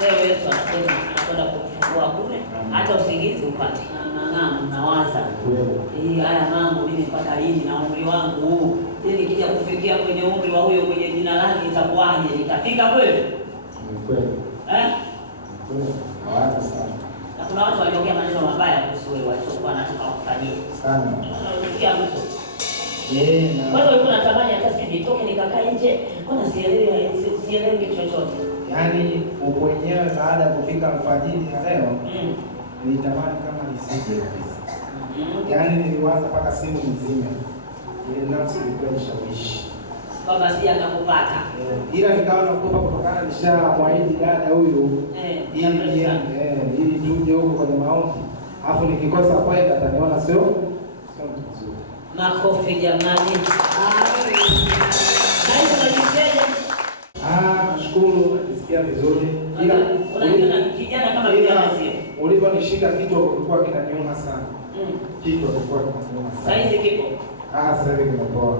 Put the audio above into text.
Leo Yesu anasema anakwenda kufungua kule, hata usingizi upate. Ng'ang'ana mnawaza. Haya mambo mimi mpaka lini na umri wangu huu? Nikija kufikia kwenye umri wa huyo kwenye jina lake itakuwaje? Nitafika kweli? Kweli. Kweli. Hawaza sana. Na kuna watu waliongea maneno mabaya kuhusu wewe walichokuwa wanataka kufanyia. Sana. Unasikia mtu? Kwanza ulikuwa unatamani hata sisi nitoke nikakaa nje. Mbona sielewi chochote. Yaani uko wenyewe baada ya kufika alfajiri ya leo, nilitamani kama nisije kabisa. Yaani niliwaza mpaka simu nzima. Ile nafsi ilikuwa nishawishi. Baba si akakupata. Ila nikawa nakupa kutokana nishamwahidi dada huyu. Ili tuje huko kwenye maombi. Alafu nikikosa kwenda ataniona sio mtu mzuri. Makofi jamani. Nashukuru najisikia vizuri. Ila unajiona kijana kama kijana sio. Uliponishika kichwa kulikuwa kinaniuma sana. Kichwa kilikuwa kinaniuma sana. Saizi kipo. Sasa hivi kimepoa.